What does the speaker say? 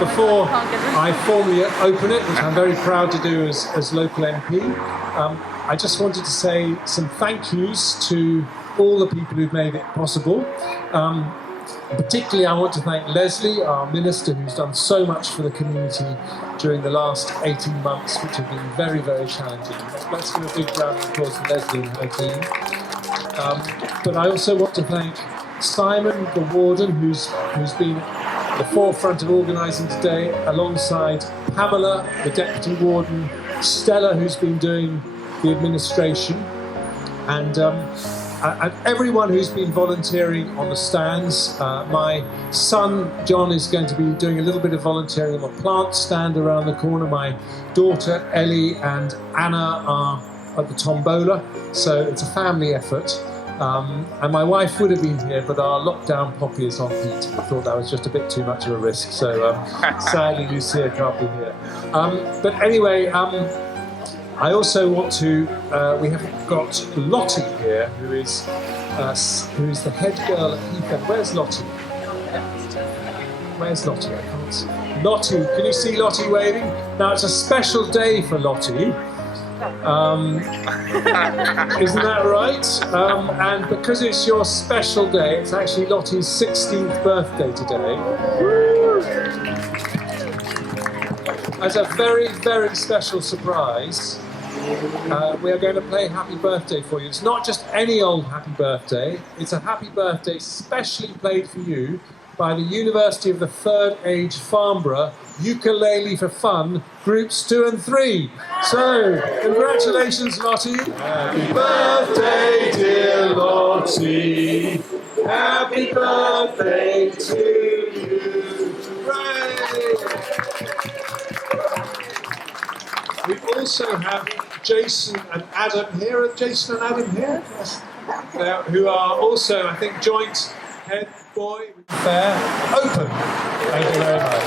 before I formally open it, which I'm very proud to do as local MP, I just wanted to say some thank yous to all the people who've made it possible. Particularly, I want to thank Leslie, our Minister, who's done so much for the community during the last 18 months, which have been very, very challenging. Let's give a big round of applause to Leslie and her team. But I also want to thank Simon, the warden, who's been at the forefront of organising today, alongside Pamela, the deputy warden, Stella, who's been doing the administration, and everyone who's been volunteering on the stands. My son John is going to be doing a little bit of volunteering on the plant stand around the corner. My daughter Ellie and Anna are at the tombola, so it's a family effort. And my wife would have been here, but our lockdown poppy is on heat. I thought that was just a bit too much of a risk, so sadly Lucia can't be here. But anyway, I also want to, we have got Lottie here, who is the head girl at Heath End. Where's Lottie? Where's Lottie? I can't see. Lottie, can you see Lottie waving? Now it's a special day for Lottie. Isn't that right? And because it's your special day, it's actually Lottie's 16th birthday today. As a very, very special surprise, we are going to play Happy Birthday for you. It's not just any old Happy Birthday, it's a Happy Birthday specially played for you by the University of the Third Age Farnborough Ukulele for Fun, Groups 2 and 3. So, congratulations, Lottie. Happy birthday, dear Lottie. Happy birthday to you. Hooray! We also have Jason and Adam here. Are Jason and Adam here? Yes. Who are also, I think, joint head boy with Fayre. Open. Thank you very much.